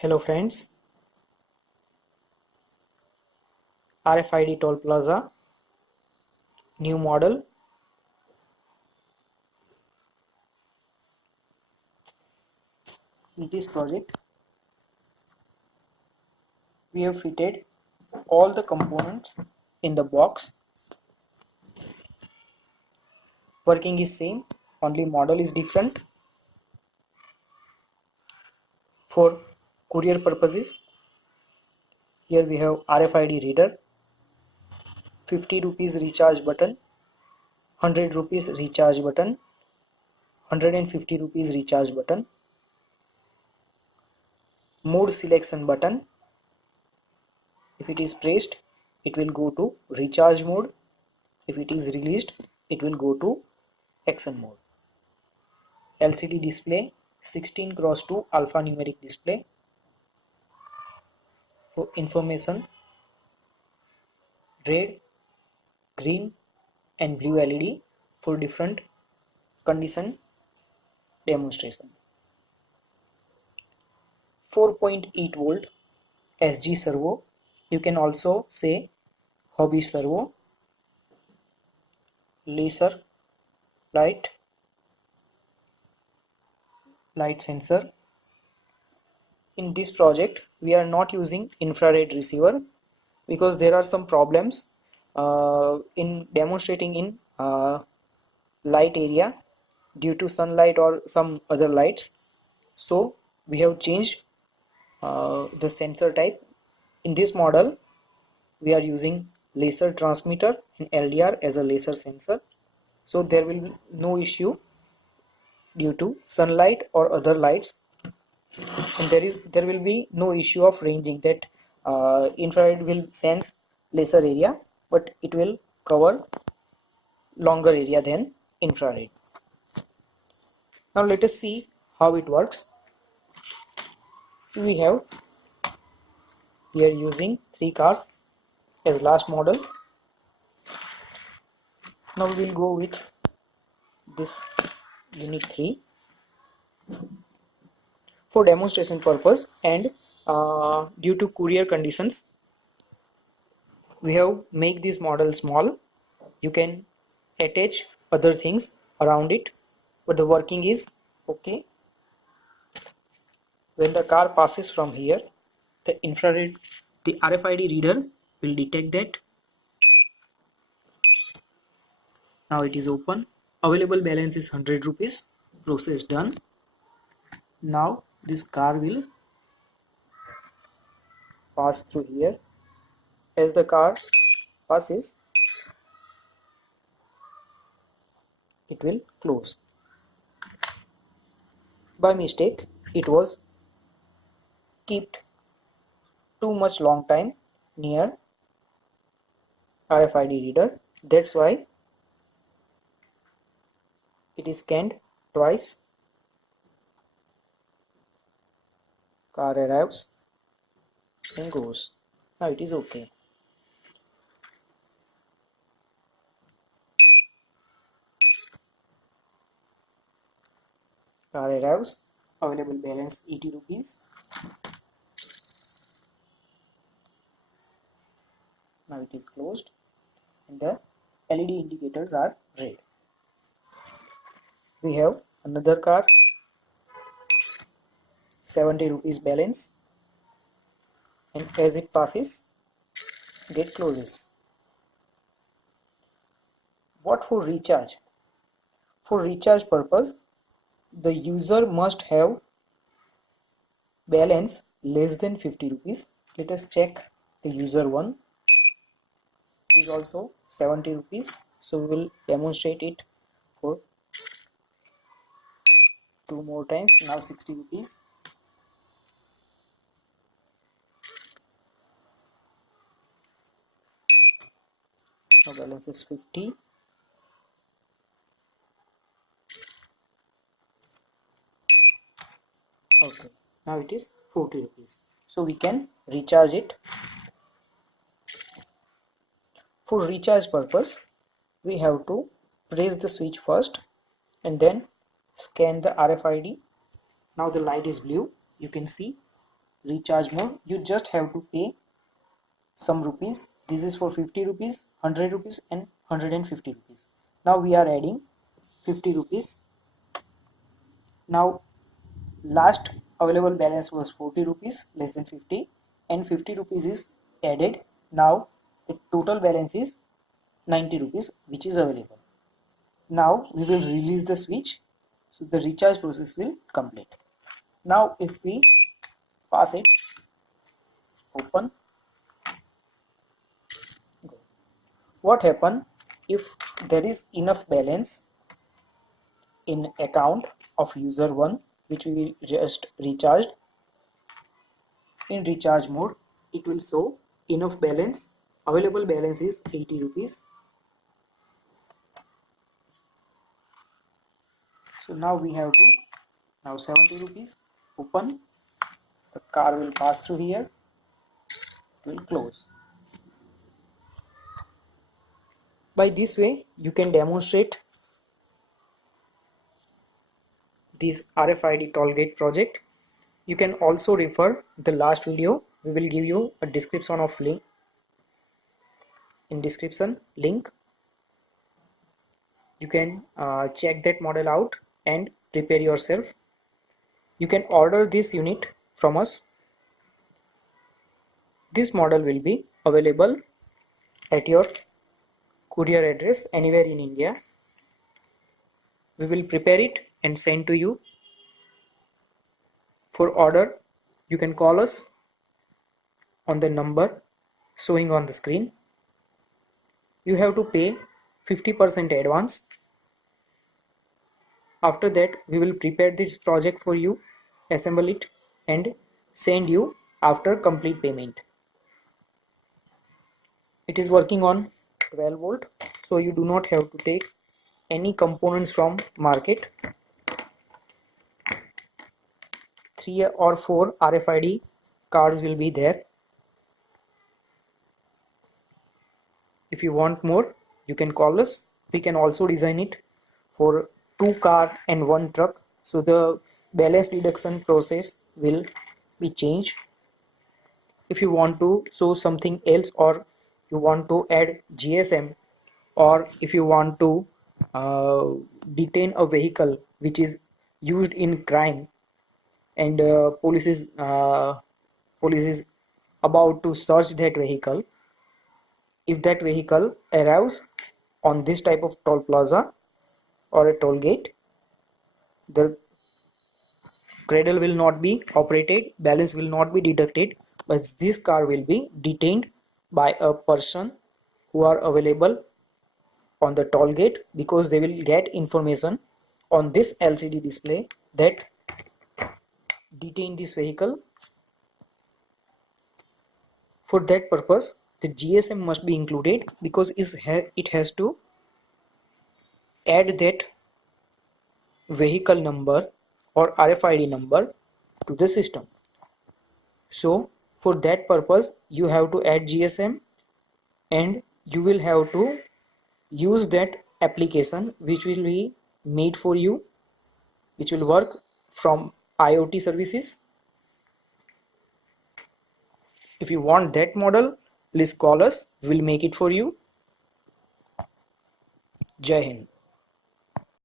Hello friends, RFID toll plaza, new model. In this project, we have fitted all the components in the box. Working is same, only model is different. For courier purposes, here we have RFID reader, 50 rupees recharge button, 100 rupees recharge button, 150 rupees recharge button, mode selection button. If it is pressed, it will go to recharge mode. If it is released, it will go to action mode. LCD display, 16x2 alphanumeric display. For information, red, green and blue LED for different condition demonstration. 4.8 volt SG servo, you can also say hobby servo. Laser light sensor. In this project we are not using infrared receiver because there are some problems in demonstrating in light area due to sunlight or some other lights, so we have changed the sensor type. In this model we are using laser transmitter and LDR as a laser sensor, so there will be no issue due to sunlight or other lights, and there will be no issue of ranging, that infrared will sense lesser area but it will cover longer area than infrared. Now let us see how it works. We have here using 3 cars as last model. Now we will go with this unit 3 for demonstration purpose, and due to courier conditions we have make this model small. You can attach other things around it, but the working is okay. When the car passes from here, the RFID reader will detect that. Now it is open. Available balance is 100 rupees. Process done. Now this car will pass through here. As the car passes, it will close. By mistake, it was kept too much long time near RFID reader. That's why it is scanned twice. Car arrives and goes. Now it is okay. Car arrives. Available balance 80 rupees. Now it is closed and the LED indicators are red. We have another car, 70 rupees balance, and as it passes, gate closes. What for recharge? For recharge purpose, the user must have balance less than 50 rupees. Let us check the user one. It is also 70 rupees, so we will demonstrate it for 2 more times. Now 60 rupees. Now balance is 50. Okay, now it is 40 rupees, so we can recharge it. For recharge purpose, we have to press the switch first and then scan the RFID. Now the light is blue, you can see. recharge mode, you just have to pay some rupees. This is for 50 rupees, 100 rupees and 150 rupees. Now we are adding 50 rupees. Now last available balance was 40 rupees, less than 50, and 50 rupees is added. Now the total balance is 90 rupees, which is available. Now we will release the switch, so the recharge process will complete. Now if we pass it, open, go. What happen if there is enough balance in account of user 1 which we just recharged? In recharge mode, it will show enough balance. Available balance is 80 rupees. So now we have to, now 70 rupees, open, the car will pass through here, it will close. By this way you can demonstrate this RFID tollgate project. You can also refer the last video. We will give you a description of link, in description link. You can check that model out and prepare yourself. You can order this unit from us. This model will be available at your courier address anywhere in India. We will prepare it and send to you. For order, you can call us on the number showing on the screen. You have to pay 50% advance. After that, we will prepare this project for you, assemble it and send you after complete payment. It is working on 12 volt, so you do not have to take any components from market. 3 or 4 RFID cards will be there. If you want more, you can call us. We can also design it for 2 car and 1 truck, so the balance deduction process will be changed. If you want to show something else, or you want to add GSM, or if you want to detain a vehicle which is used in crime and police is about to search that vehicle, if that vehicle arrives on this type of toll plaza or a toll gate, the cradle will not be operated, balance will not be deducted, but this car will be detained by a person who are available on the toll gate, because they will get information on this LCD display that detain this vehicle. For that purpose, the GSM must be included, because it has to add that vehicle number or RFID number to the system. So for that purpose, you have to add GSM, and you will have to use that application which will be made for you, which will work from IoT services. If you want that model, please call us, we'll make it for you. Jai Hind.